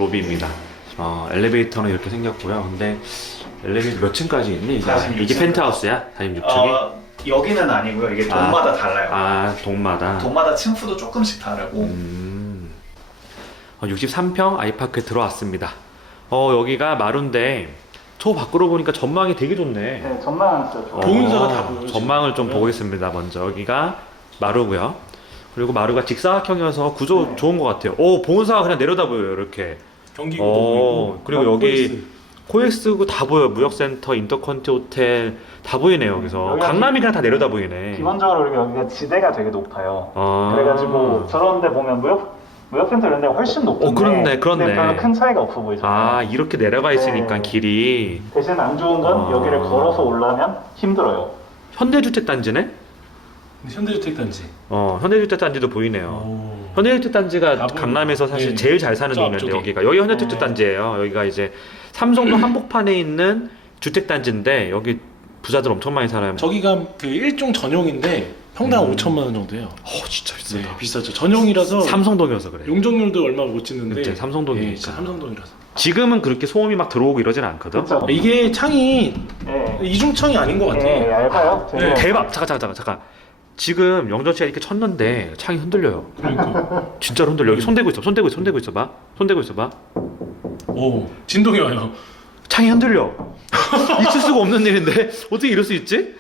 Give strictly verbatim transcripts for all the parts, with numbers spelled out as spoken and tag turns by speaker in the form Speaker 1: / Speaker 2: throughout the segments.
Speaker 1: 로비입니다. 어, 엘리베이터는 이렇게 생겼고요. 근데 엘리베이터 몇 층까지 있니? 이게,
Speaker 2: 사십육 층.
Speaker 1: 이게 펜트하우스야? 사십육 층이?
Speaker 2: 어, 여기는 아니고요. 이게 동마다
Speaker 1: 아,
Speaker 2: 달라요.
Speaker 1: 아, 동마다.
Speaker 2: 동마다 층수도 조금씩 다르고.
Speaker 1: 음. 어, 육십삼 평 아이파크에 들어왔습니다. 어, 여기가 마루인데 저 밖으로 보니까 전망이 되게 좋네.
Speaker 3: 네, 전망은 진짜 좋아요.
Speaker 2: 보은사가 다 보여요,
Speaker 1: 전망을 좀
Speaker 2: 지금.
Speaker 1: 보겠습니다. 먼저 여기가 마루고요. 그리고 마루가 직사각형이어서 구조
Speaker 3: 네.
Speaker 1: 좋은 것 같아요. 오, 보은사가 그냥 내려다 보여요. 이렇게.
Speaker 2: 경기구도
Speaker 1: 어,
Speaker 2: 보이고.
Speaker 1: 그리고
Speaker 2: 아,
Speaker 1: 여기
Speaker 2: 코엑스.
Speaker 1: 코엑스고 다 보여. 무역센터, 인터컨티 호텔 다 보이네요. 여기서
Speaker 3: 여기가
Speaker 1: 강남이 그냥 다 내려다 보이네.
Speaker 3: 기본적으로 우리가 여기가 지대가 되게 높아요.
Speaker 1: 아.
Speaker 3: 그래가지고 저런 데 보면 무역, 무역센터 이런 데가 훨씬 높은데
Speaker 1: 어, 그렇네, 그렇네.
Speaker 3: 근데 별로 큰 차이가 없어 보이잖아요.
Speaker 1: 아, 이렇게 내려가 있으니까
Speaker 3: 네.
Speaker 1: 길이
Speaker 3: 대신 안 좋은 건
Speaker 1: 아.
Speaker 3: 여기를 걸어서 올라면 힘들어요.
Speaker 1: 현대주택단지네?
Speaker 2: 현대주택단지.
Speaker 1: 어, 현대주택단지도 보이네요.
Speaker 2: 오.
Speaker 1: 현대주택단지가
Speaker 2: 다 보이네.
Speaker 1: 강남에서 사실
Speaker 2: 네.
Speaker 1: 제일 잘 사는
Speaker 2: 저
Speaker 1: 동네인데
Speaker 2: 앞쪽에.
Speaker 1: 여기가 여기 현대주택단지예요. 여기가 이제 삼성도 한복판에 있는 주택단지인데 여기 부자들 엄청 많이 살아요.
Speaker 4: 저기가 그 일종 전용인데 평당
Speaker 1: 음.
Speaker 4: 오천만 원 정도예요.
Speaker 1: 어, 진짜 비싸다.
Speaker 4: 네, 비싸죠. 전용이라서
Speaker 1: 삼성동이어서 그래.
Speaker 4: 용적률도 얼마 못 짓는데.
Speaker 1: 그치, 삼성동이니까.
Speaker 4: 네, 진짜 삼성동이라서.
Speaker 1: 지금은 그렇게 소음이 막 들어오고 이러진 않거든.
Speaker 3: 그렇죠.
Speaker 4: 이게 창이
Speaker 3: 네.
Speaker 4: 이중창이 아닌 것 같아.
Speaker 3: 네, 얇아요. 되게
Speaker 4: 네.
Speaker 1: 대박. 잠깐 잠깐 잠깐 잠깐. 지금 영전 씨가 이렇게 쳤는데 창이 흔들려요.
Speaker 4: 그러니까.
Speaker 1: 진짜로 흔들려. 여기 손대고 있어. 손대고 있어. 손대고 있어 봐. 손대고 있어 봐.
Speaker 4: 오, 진동이 와요.
Speaker 1: 창이 흔들려. 있을 수가 없는 일인데 어떻게 이럴 수 있지?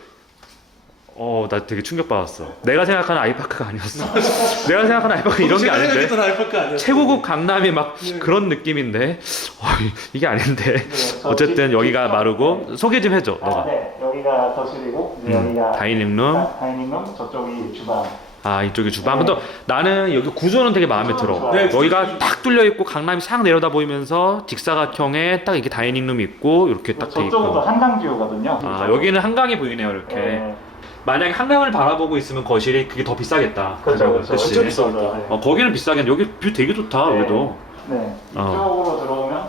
Speaker 1: 어, 나 되게 충격받았어. 내가 생각하는 아이파크가 아니었어. 내가 생각하는 아이파크는 이런 게 아닌데.
Speaker 4: 생각했던 알파카 아니었어.
Speaker 1: 최고급 강남이 막
Speaker 4: 네.
Speaker 1: 그런 느낌인데 어, 이게 아닌데.
Speaker 3: 네, 저
Speaker 1: 어쨌든
Speaker 3: 집-
Speaker 1: 여기가
Speaker 3: 집-
Speaker 1: 마루고 소개 좀 해줘.
Speaker 3: 아,
Speaker 1: 너가.
Speaker 3: 네. 여기가 거실이고 이제
Speaker 1: 음,
Speaker 3: 여기가
Speaker 1: 다이닝룸.
Speaker 3: 다- 다이닝룸, 저쪽이 주방.
Speaker 1: 아, 이쪽이 주방.
Speaker 3: 네.
Speaker 1: 근데 나는 여기 구조는 되게 마음에 들어.
Speaker 3: 좋아요.
Speaker 4: 네,
Speaker 1: 여기가 딱 뚫려 있고 강남이 싹 내려다 보이면서 직사각형에 딱 이렇게 다이닝룸이 있고 이렇게 딱 돼
Speaker 3: 저쪽은 또
Speaker 1: 있고.
Speaker 3: 한강 뷰거든요.
Speaker 1: 아, 여기는 한강이 보이네요, 이렇게.
Speaker 3: 네.
Speaker 1: 만약에 한강을 바라보고 있으면 거실이 그게 더 비싸겠다.
Speaker 3: 그렇죠,
Speaker 1: 가격은.
Speaker 3: 그렇죠.
Speaker 1: 그치?
Speaker 4: 진짜 비싸다.
Speaker 3: 네.
Speaker 1: 어, 거기는 비싸겠는데 여기 뷰 되게 좋다.
Speaker 3: 네.
Speaker 1: 그래도.
Speaker 3: 네.
Speaker 1: 어.
Speaker 3: 이쪽으로 들어오면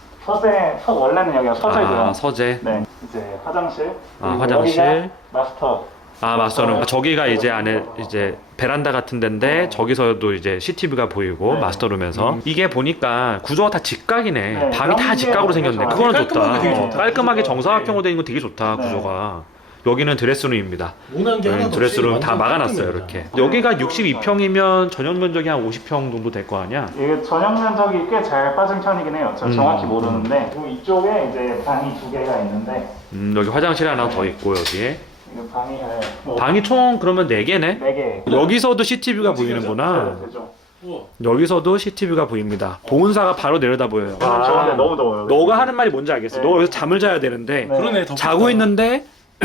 Speaker 3: 서재, 서, 원래는 여기가 서재고요.
Speaker 1: 아, 서재.
Speaker 3: 네. 이제 화장실.
Speaker 1: 아,
Speaker 3: 그리고
Speaker 1: 화장실.
Speaker 3: 여기가 마스터.
Speaker 1: 아, 마스터룸.
Speaker 3: 어,
Speaker 1: 저기가 이제
Speaker 3: 어,
Speaker 1: 안에
Speaker 3: 어, 어.
Speaker 1: 이제 베란다 같은 데인데
Speaker 3: 어.
Speaker 1: 저기서도 이제 시티뷰가 보이고
Speaker 3: 네.
Speaker 1: 마스터룸에서
Speaker 4: 음.
Speaker 1: 이게 보니까 구조가 다 직각이네.
Speaker 3: 네,
Speaker 1: 방이 다
Speaker 3: 그런 게
Speaker 1: 직각으로
Speaker 3: 되게
Speaker 1: 생겼네.
Speaker 3: 좋아요.
Speaker 1: 그거는
Speaker 4: 깔끔하게
Speaker 1: 좋다.
Speaker 4: 되게
Speaker 1: 어,
Speaker 4: 좋다.
Speaker 1: 깔끔하게
Speaker 4: 구조가.
Speaker 1: 정사각형으로 된 거 되게 좋다.
Speaker 3: 네.
Speaker 1: 구조가. 여기는 드레스룸입니다.
Speaker 4: 모난 게
Speaker 1: 네,
Speaker 4: 하나도
Speaker 1: 드레스룸
Speaker 4: 없이
Speaker 1: 다
Speaker 4: 완전
Speaker 1: 막아놨어요.
Speaker 4: 깔끔합니다.
Speaker 1: 이렇게. 여기가 육십이 평이면 전용 면적이 한 오십 평 정도 될 거 아니야?
Speaker 3: 이게 전용 면적이 꽤 잘 빠진 편이긴 해요. 저
Speaker 1: 음,
Speaker 3: 정확히
Speaker 1: 음.
Speaker 3: 모르는데 그리고 이쪽에 이제 방이 두 개가 있는데
Speaker 1: 음, 여기 화장실 하나 더 있고 여기에.
Speaker 3: 이거 방이 네, 뭐
Speaker 1: 방이 총 그러면 네 개네?
Speaker 3: 네 개.
Speaker 1: 여기서도 시티뷰가 보이는구나.
Speaker 3: 네, 되죠.
Speaker 4: 우와.
Speaker 1: 여기서도 시티뷰가 보입니다. 보은사가 바로 내려다 보여요.
Speaker 3: 오늘 좋은데 너무 더워요.
Speaker 1: 너가 하는 말이 뭔지 알겠어.
Speaker 3: 네.
Speaker 1: 너 여기서 잠을 자야 되는데
Speaker 3: 네.
Speaker 4: 그러네. 더
Speaker 1: 자고
Speaker 4: 덥다.
Speaker 1: 있는데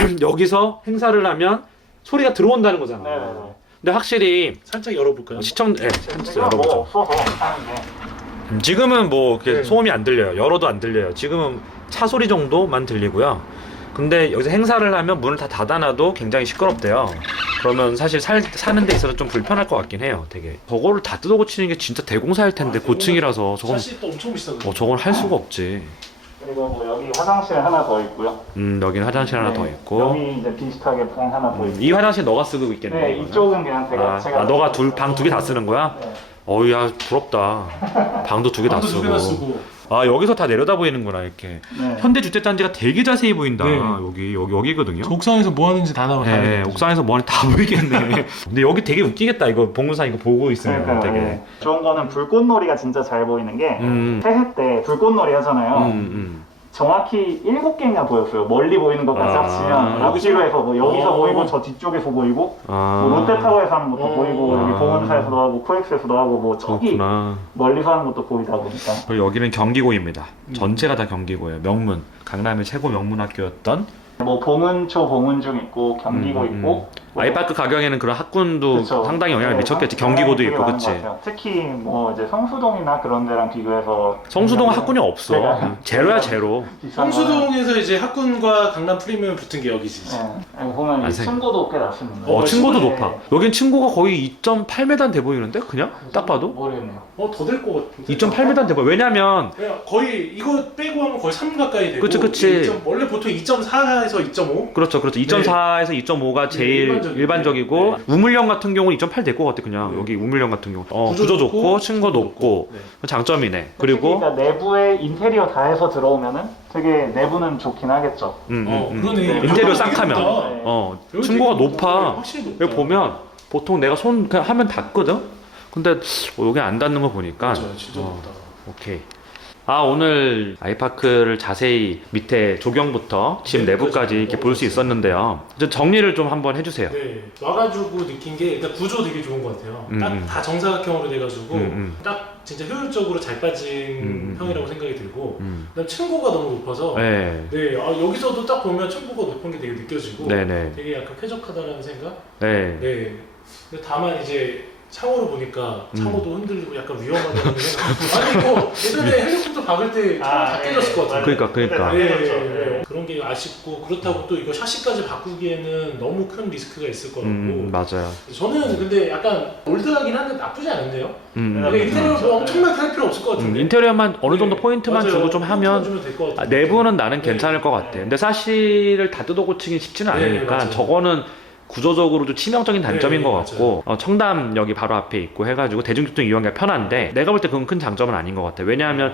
Speaker 1: 여기서 행사를 하면 소리가 들어온다는 거잖아.
Speaker 3: 네네네.
Speaker 1: 근데 확실히
Speaker 4: 살짝 열어볼까요?
Speaker 1: 시청, 예, 한번
Speaker 3: 지금
Speaker 1: 열어보죠.
Speaker 3: 뭐 없어서 하는데
Speaker 1: 음, 지금은 뭐 이렇게
Speaker 4: 네.
Speaker 1: 소음이 안 들려요. 열어도 안 들려요. 지금은 차 소리 정도만 들리고요. 근데 여기서 행사를 하면 문을 다 닫아놔도 굉장히 시끄럽대요. 그러면 사실 살, 사는 데 있어서 좀 불편할 것 같긴 해요. 되게. 저거를 다 뜯어 고치는 게 진짜 대공사일 텐데
Speaker 4: 아,
Speaker 1: 고층이라서 저건
Speaker 4: 샷이 또 엄청 비싸거든요.
Speaker 1: 어, 저건 할 수가 없지.
Speaker 3: 그리고 뭐 여기 화장실 하나 더 있고요.
Speaker 1: 음, 여기는 화장실 하나
Speaker 3: 네,
Speaker 1: 더 있고.
Speaker 3: 여기 이제 비슷하게 방 하나 더
Speaker 1: 음,
Speaker 3: 있고.
Speaker 1: 이 화장실 너가 쓰고 있겠네.
Speaker 3: 네,
Speaker 1: 이거는.
Speaker 3: 이쪽은 그냥 제가
Speaker 1: 아,
Speaker 3: 제가
Speaker 1: 아, 너가 둘 방 두 개 다 쓰는 거야?
Speaker 3: 네.
Speaker 1: 어우, 야, 부럽다. 방도 두 개 다
Speaker 4: 방도
Speaker 1: 쓰고.
Speaker 4: 두 개나 쓰고.
Speaker 1: 아, 여기서 다 내려다 보이는구나, 이렇게.
Speaker 3: 네.
Speaker 1: 현대주택단지가 되게 자세히 보인다.
Speaker 4: 네.
Speaker 1: 여기, 여기, 여기거든요.
Speaker 4: 저 옥상에서 뭐 하는지 다 나와.
Speaker 1: 네, 옥상에서 뭐하니 다 보이겠네. 근데 여기 되게 웃기겠다. 이거 봉사 이거 보고 있으면
Speaker 3: 그러니까요.
Speaker 1: 되게.
Speaker 3: 네. 좋은 거는 불꽃놀이가 진짜 잘 보이는 게
Speaker 1: 음.
Speaker 3: 새해 때 불꽃놀이 하잖아요.
Speaker 1: 음, 음.
Speaker 3: 정확히 일곱 개인가 보였어요. 멀리 보이는 것까지
Speaker 1: 아,
Speaker 3: 합치면
Speaker 4: 여기서?
Speaker 3: 앞뒤로 해서 뭐 여기서
Speaker 4: 어.
Speaker 3: 보이고 저 뒤쪽에서 보이고
Speaker 1: 아.
Speaker 3: 뭐 롯데타워에서 하는 것도
Speaker 4: 어.
Speaker 3: 보이고 여기
Speaker 1: 아.
Speaker 3: 보건사에서도 하고 코엑스에서도 하고 뭐 저기
Speaker 1: 그렇구나.
Speaker 3: 멀리서 하는 것도 보이다 보니까
Speaker 1: 그리고 여기는 경기고입니다.
Speaker 4: 음.
Speaker 1: 전체가 다 경기고예요. 명문. 강남의 최고 명문 학교였던.
Speaker 3: 뭐 봉은초, 봉은중 있고 경기고
Speaker 1: 음, 음,
Speaker 3: 있고 뭐
Speaker 1: 아이파크 가격에는 그런 학군도
Speaker 3: 그쵸.
Speaker 1: 상당히 영향을
Speaker 3: 네,
Speaker 1: 미쳤겠지.
Speaker 3: 상-
Speaker 1: 경기고도
Speaker 3: 되게
Speaker 1: 있고,
Speaker 3: 많은
Speaker 1: 그치?
Speaker 3: 것 같아요. 특히 뭐 이제 성수동이나 그런 데랑 비교해서
Speaker 1: 성수동은
Speaker 3: 굉장히
Speaker 1: 학군이 없어.
Speaker 3: 제가-
Speaker 1: 제로야, 제로.
Speaker 3: 비싼 거는-
Speaker 4: 성수동에서 이제 학군과 강남 프리미엄 붙은 게 여기지.
Speaker 3: 네. 여기 보면
Speaker 1: 아,
Speaker 3: 이
Speaker 1: 생-
Speaker 3: 층고도 꽤 낮습니다.
Speaker 1: 어, 층고도
Speaker 3: 네.
Speaker 1: 높아. 여긴 층고가 거의 이 점 팔 미터는 돼 보이는데? 그냥? 딱 봐도?
Speaker 3: 모르겠네요.
Speaker 4: 어, 더 될 것 같은데.
Speaker 1: 이 점 팔 미터는 돼 보여. 왜냐면,
Speaker 4: 그냥 거의 이거 빼고 하면 거의 삼 가까이 되고.
Speaker 1: 그치, 그치.
Speaker 4: 이 점 원래 보통 이 점 사에서 이 점 오.
Speaker 1: 그렇죠, 그렇죠. 이 점 사에서 이 점 오가 제일
Speaker 4: 일반적인 일반적이고.
Speaker 1: 일반적이고
Speaker 4: 네.
Speaker 1: 우물형 같은 경우는 이 점 팔 될 것 같아 그냥
Speaker 4: 네.
Speaker 1: 여기 우물형 같은 경우 어,
Speaker 4: 구조
Speaker 1: 구조,
Speaker 4: 좋고,
Speaker 1: 좋고 층고 높고
Speaker 4: 네.
Speaker 1: 장점이네. 그리고
Speaker 3: 그러니까 내부에 인테리어 다 해서 들어오면은 되게 내부는 좋긴 하겠죠.
Speaker 1: 음, 음,
Speaker 4: 어,
Speaker 1: 음.
Speaker 4: 그러네.
Speaker 1: 인테리어
Speaker 4: 아,
Speaker 1: 싹
Speaker 4: 되게
Speaker 1: 하면
Speaker 4: 높다.
Speaker 3: 네.
Speaker 1: 어
Speaker 4: 여기
Speaker 1: 층고가
Speaker 4: 되게
Speaker 1: 높아.
Speaker 4: 확실히 높다.
Speaker 1: 여기 보면 보통 내가 손 그냥 하면 닿거든. 근데 어, 여기 안 닿는 거 보니까
Speaker 4: 맞아요, 진짜
Speaker 1: 어,
Speaker 4: 높다.
Speaker 1: 오케이. 아 오늘 아이파크를 자세히 밑에 조경부터 집
Speaker 4: 네,
Speaker 1: 내부까지
Speaker 4: 그렇죠.
Speaker 1: 이렇게 볼 수 있었는데요. 이제 정리를 좀 한번 해주세요.
Speaker 4: 네, 와가지고 느낀 게 일단 구조 되게 좋은 것 같아요.
Speaker 1: 음,
Speaker 4: 딱
Speaker 1: 음.
Speaker 4: 다 정사각형으로 돼가지고
Speaker 1: 음, 음.
Speaker 4: 딱 진짜 효율적으로 잘 빠진
Speaker 1: 음, 음,
Speaker 4: 형이라고 생각이 들고
Speaker 1: 음.
Speaker 4: 그다음 층고가 너무 높아서 네,
Speaker 1: 네,
Speaker 4: 아, 여기서도 딱 보면 층고가 높은 게 되게 느껴지고
Speaker 1: 네네,
Speaker 4: 되게 약간 쾌적하다라는 생각?
Speaker 1: 네.
Speaker 4: 네. 근데 다만 이제 창호를 보니까
Speaker 1: 음.
Speaker 4: 창호도 흔들리고 약간 위험하다는 생각. 아니 이거 예전에 헬리콥터 박을 때 창호
Speaker 2: 아,
Speaker 4: 다
Speaker 2: 네,
Speaker 4: 깨졌을 것 같아요.
Speaker 1: 그러니까, 그러니까.
Speaker 4: 네,
Speaker 2: 그렇죠.
Speaker 4: 네, 네. 그런 게 아쉽고 그렇다고 또 이거 샤시까지 바꾸기에는 너무 큰 리스크가 있을 것 같고
Speaker 1: 음, 맞아요.
Speaker 4: 저는 근데 약간 올드하긴 한데 나쁘지 않은데요?
Speaker 1: 음,
Speaker 4: 그러니까 인테리어 뭐 엄청나게 할 필요 없을 것
Speaker 1: 음,
Speaker 4: 같은데
Speaker 1: 인테리어만 어느 정도
Speaker 4: 네,
Speaker 1: 포인트만
Speaker 4: 맞아요.
Speaker 1: 주고 좀 하면
Speaker 4: 주면 될것
Speaker 1: 아,
Speaker 4: 같아요.
Speaker 1: 내부는 나는
Speaker 4: 네.
Speaker 1: 괜찮을 것 같아.
Speaker 2: 네.
Speaker 1: 근데 사실을 다 뜯어 고치긴 쉽지는
Speaker 4: 네,
Speaker 1: 않으니까
Speaker 4: 맞아요.
Speaker 1: 저거는 구조적으로도 치명적인 단점인
Speaker 4: 네,
Speaker 1: 것
Speaker 4: 맞아요.
Speaker 1: 같고 어, 청담역이 바로 앞에 있고 해가지고 대중교통 이용하기가 편한데 내가 볼 때 그건 큰 장점은 아닌 것 같아. 왜냐하면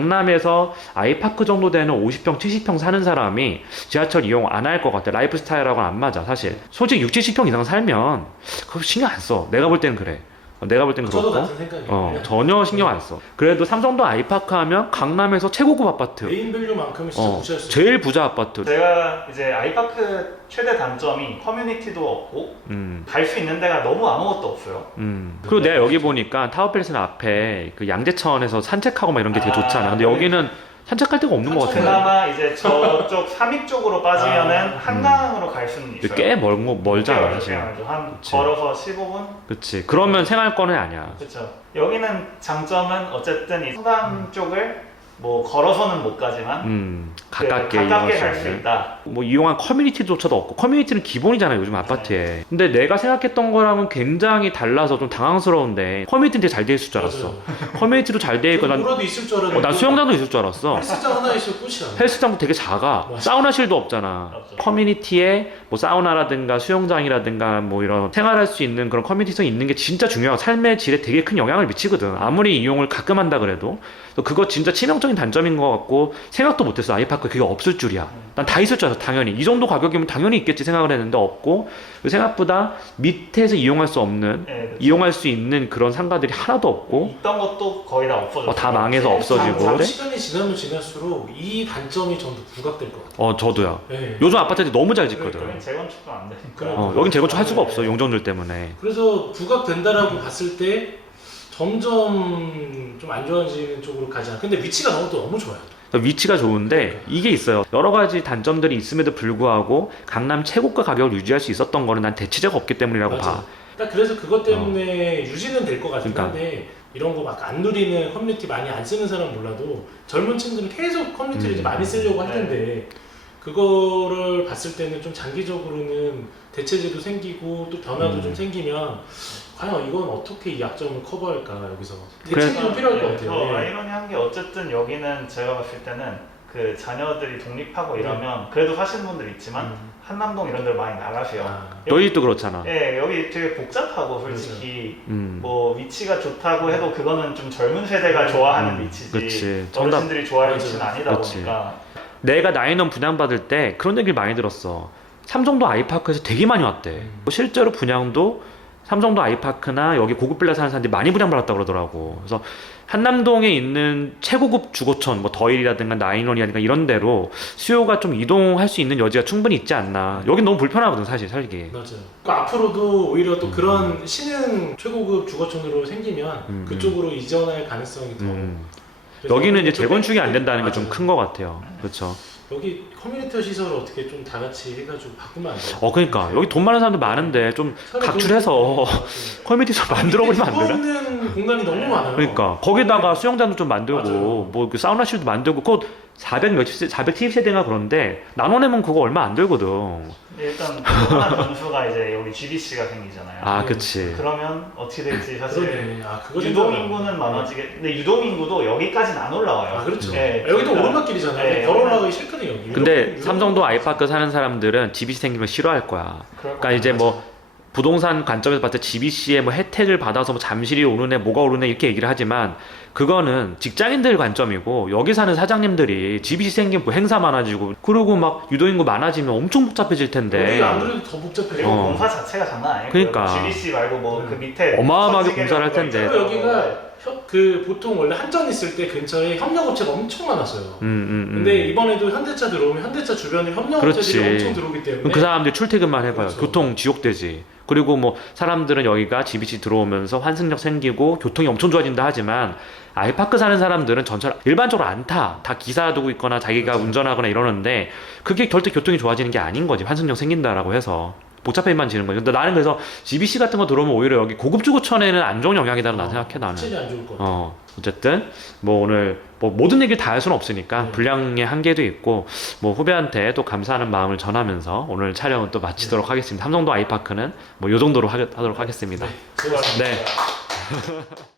Speaker 1: 강남에서 아이파크 정도 되는 오십 평, 칠십 평 사는 사람이 지하철 이용 안 할 것 같아. 라이프 스타일하고는 안 맞아 사실. 솔직히 육십, 칠십 평 이상 살면 그거 신경 안 써. 내가 볼 때는 그래. 어, 내가 볼 땐
Speaker 4: 저도
Speaker 1: 그렇고
Speaker 4: 같은 생각이에요.
Speaker 1: 어, 전혀 신경 안 써. 그래도 삼성도 아이파크 하면 강남에서 최고급 아파트
Speaker 4: 메인밸류만큼은 진짜
Speaker 1: 어,
Speaker 4: 무시할 수
Speaker 1: 제일 부자 아파트.
Speaker 2: 제가 이제 아이파크 최대 단점이 커뮤니티도 없고
Speaker 1: 음,
Speaker 2: 갈 수 있는 데가 너무 아무것도 없어요.
Speaker 1: 음. 그리고 내가 여기 보니까 타워팰리스는 앞에 그 양재천에서 산책하고 막 이런 게 되게
Speaker 2: 아,
Speaker 1: 좋잖아. 근데
Speaker 2: 네.
Speaker 1: 여기는 산책할 데가 없는 것 같아.
Speaker 2: 그나마 이제 저쪽 삼익 쪽으로 빠지면은
Speaker 4: 아,
Speaker 2: 한강으로 갈 수는 있어요.
Speaker 1: 꽤 멀, 멀잖아
Speaker 2: 꽤
Speaker 1: 사실.
Speaker 2: 멀죠. 한
Speaker 1: 그치.
Speaker 2: 걸어서 십오 분?
Speaker 1: 그치. 그러면 생활권은 아니야.
Speaker 2: 그렇죠. 여기는 장점은 어쨌든 이 수담 쪽을 뭐 걸어서는 못 가지만
Speaker 1: 음,
Speaker 2: 그
Speaker 1: 가깝게
Speaker 2: 가깝게
Speaker 1: 이용할
Speaker 2: 갈
Speaker 1: 수
Speaker 2: 수
Speaker 1: 있는.
Speaker 2: 있다.
Speaker 1: 뭐 이용한 커뮤니티조차도 없고 커뮤니티는 기본이잖아요 요즘 아파트에. 근데 내가 생각했던 거랑은 굉장히 달라서 좀 당황스러운데 커뮤니티는 되게 잘 돼 있을 줄 알았어. 커뮤니티도 잘 돼 있고 난,
Speaker 4: 뭐라도 있을 줄 알았는데
Speaker 1: 어, 난 수영장도 있을 줄 알았어.
Speaker 4: 헬스장 하나 있으면 끝이야.
Speaker 1: 헬스장도 되게 작아.
Speaker 4: 맞아.
Speaker 1: 사우나실도 없잖아.
Speaker 2: 없죠.
Speaker 1: 커뮤니티에 뭐 사우나라든가 수영장이라든가 뭐 이런 생활할 수 있는 그런 커뮤니티성이 있는 게 진짜 중요하고 삶의 질에 되게 큰 영향을 미치거든. 아무리 이용을 가끔 한다 그래도. 그거 진짜 치명적인 단점인 것 같고 생각도 못했어. 아이파크 그게 없을 줄이야. 난 다 있을 줄 알았어. 당연히. 이 정도 가격이면 당연히 있겠지 생각을 했는데 없고 생각보다 밑에서 이용할 수 없는
Speaker 2: 네, 그렇죠.
Speaker 1: 이용할 수 있는 그런 상가들이 하나도 없고
Speaker 2: 있던 것도 거의 다 없어졌어요.
Speaker 1: 어, 다 망해서 없어지고.
Speaker 4: 장-
Speaker 1: 그래?
Speaker 4: 시간이 지나면 지날수록 이 단점이 전부 부각될 것 같아요.
Speaker 1: 어 저도요.
Speaker 4: 네.
Speaker 1: 요즘 아파트들이 너무 잘 짓거든.
Speaker 2: 여긴 재건축도 안 되니까.
Speaker 4: 그래.
Speaker 1: 어, 여긴 재건축 할 수가 없어. 용적률 때문에.
Speaker 4: 그래서 부각된다라고 봤을 때 점점 좀 안 좋아지는 쪽으로 가지 않아. 근데 위치가 너무 또 너무 좋아요.
Speaker 1: 위치가 좋은데 이게 있어요. 여러 가지 단점들이 있음에도 불구하고 강남 최고가 가격을 유지할 수 있었던 거는 난 대체제가 없기 때문이라고
Speaker 4: 맞아.
Speaker 1: 봐.
Speaker 4: 딱 그래서 그것 때문에 유지는 될 것 같긴
Speaker 1: 그러니까.
Speaker 4: 한데 이런 거 막 안 누리는 커뮤니티 많이 안 쓰는 사람 몰라도 젊은 층들은 계속 커뮤니티를
Speaker 1: 음.
Speaker 4: 이제 많이 쓰려고 할
Speaker 2: 네.
Speaker 4: 텐데 그거를 봤을 때는 좀 장기적으로는 대체제도 생기고 또 변화도
Speaker 1: 음.
Speaker 4: 좀 생기면 과연 이건 어떻게 이 약점을 커버할까 여기서
Speaker 1: 그래서-
Speaker 4: 대책이 좀 필요할 것
Speaker 2: 네,
Speaker 4: 같아요.
Speaker 2: 더
Speaker 4: 네.
Speaker 2: 아이러니한 게 어쨌든 여기는 제가 봤을 때는 그 자녀들이 독립하고 이러면 그래도 사시는 분들 있지만
Speaker 4: 음.
Speaker 2: 한남동 이런 데를 많이 나가세요.
Speaker 4: 아,
Speaker 1: 너희도 그렇잖아.
Speaker 2: 예, 여기 되게 복잡하고 솔직히
Speaker 1: 음.
Speaker 2: 뭐 위치가 좋다고 해도 그거는 좀 젊은 세대가 좋아하는
Speaker 1: 음,
Speaker 2: 위치지
Speaker 1: 그치. 정답.
Speaker 2: 어르신들이 좋아할
Speaker 4: 맞아.
Speaker 2: 위치는 아니다
Speaker 1: 그치.
Speaker 2: 보니까
Speaker 1: 내가 나인원 분양받을 때 그런 얘기를 많이 들었어. 삼성도 아이파크에서 되게 많이 왔대.
Speaker 4: 음.
Speaker 1: 실제로 분양도 삼성도 아이파크나 여기 고급 빌라 사는 사람들이 많이 분양받았다고 그러더라고. 그래서 한남동에 있는 최고급 주거촌, 뭐 더힐이라든가 나인원이라든가 이런 데로 수요가 좀 이동할 수 있는 여지가 충분히 있지 않나. 여긴 너무 불편하거든 사실 살기.
Speaker 4: 맞아요. 그 앞으로도 오히려 또
Speaker 1: 음.
Speaker 4: 그런 신흥 최고급 주거촌으로 생기면
Speaker 1: 음.
Speaker 4: 그쪽으로 이전할 가능성이 더.
Speaker 1: 음.
Speaker 4: 그래서
Speaker 1: 여기는 이제
Speaker 4: 좀
Speaker 1: 재건축이 안
Speaker 4: 땡기는-
Speaker 1: 된다는 게 좀
Speaker 4: 맞아요.
Speaker 1: 큰 것 같아요. 그렇죠.
Speaker 4: 여기 커뮤니티 시설을 어떻게 좀 다 같이 해가지고 바꾸면 안 돼요?
Speaker 1: 어 그러니까 여기 돈 많은 사람들 많은데 좀 각출해서 커뮤니티 좀 만들어 버리면 안 되나?
Speaker 4: 없는 공간이 너무 많아요.
Speaker 1: 그러니까 거기다가 수영장도 좀 만들고
Speaker 4: 맞아요.
Speaker 1: 뭐 그 사우나실도 만들고 그거 사백 몇십 세, 사백칠십 세대인가 그런데 나눠내면 그거 얼마 안 들거든.
Speaker 2: 일단 또 하나 변수가 이제 여기 지비씨가 생기잖아요.
Speaker 1: 아
Speaker 4: 네.
Speaker 1: 그치.
Speaker 2: 그러면 어떻게 될지 사실
Speaker 4: 그러네. 아 그거
Speaker 2: 유동
Speaker 4: 생각나.
Speaker 2: 인구는 많아지게 근데 유동 인구도 여기까지는 안 올라와요.
Speaker 4: 아 그렇죠.
Speaker 2: 네,
Speaker 4: 여기도
Speaker 2: 그러니까-
Speaker 4: 오르막길이잖아요.
Speaker 2: 네,
Speaker 4: 걸어 올라가기 싫거든요. 여기.
Speaker 1: 근데
Speaker 4: 유동-
Speaker 1: 삼성도
Speaker 4: 유동-
Speaker 1: 아이파크 사는 사람들은 지비씨 생기면 싫어할 거야.
Speaker 2: 그럴
Speaker 1: 그러니까 이제 뭐 부동산 관점에서 봤을 때 지비씨의 뭐 혜택을 받아서 뭐 잠실이 오르네 뭐가 오르네 이렇게 얘기를 하지만 그거는 직장인들 관점이고 여기 사는 사장님들이 지비씨 생기면 뭐 행사 많아지고 그리고 막 유도인구 많아지면 엄청 복잡해질 텐데
Speaker 4: 여기가 안 그래도 더 복잡해요.
Speaker 2: 그리고
Speaker 1: 어.
Speaker 2: 공사 자체가 장난 아니고
Speaker 1: 그러니까.
Speaker 2: 지비씨 말고 뭐 그 밑에
Speaker 1: 어마어마하게
Speaker 2: 선지계
Speaker 1: 공사를 할
Speaker 2: 같은 거
Speaker 1: 텐데.
Speaker 2: 있잖아요.
Speaker 4: 여기가 혀- 그 보통 원래 한전 있을 때 근처에 협력업체가 엄청 많았어요.
Speaker 1: 음, 음, 음.
Speaker 4: 근데 이번에도 현대차 들어오면 현대차 주변에 협력업체들이
Speaker 1: 그렇지.
Speaker 4: 엄청 들어오기 때문에
Speaker 1: 그럼 그 사람들이 출퇴근만 해봐요.
Speaker 4: 그렇죠.
Speaker 1: 교통 지옥되지. 그리고 뭐 사람들은 여기가 지비씨 들어오면서 환승역 생기고 교통이 엄청 좋아진다 하지만 아이파크 사는 사람들은 전철 일반적으로 안 타. 다 기사 두고 있거나 자기가
Speaker 4: 그렇죠.
Speaker 1: 운전하거나 이러는데 그게 절대 교통이 좋아지는 게 아닌 거지. 환승역 생긴다라고 해서. 복잡해만 지는 거죠. 근데 나는 그래서 지비씨 같은 거 들어오면 오히려 여기 고급 주거촌에는 안 좋은 영향이다 난 생각해 나는.
Speaker 4: 확실히 안 좋을 것 같아요.
Speaker 1: 어, 어쨌든 뭐 오늘 뭐 모든 얘기를 다 할 수는 없으니까
Speaker 4: 네.
Speaker 1: 분량의 한계도 있고 뭐 후배한테 또 감사하는 마음을 전하면서 오늘 촬영은 또 마치도록 하겠습니다. 삼성동 아이파크는 뭐 요 정도로 하, 하도록 하겠습니다.
Speaker 4: 네, 수고하셨습니다.
Speaker 1: 네.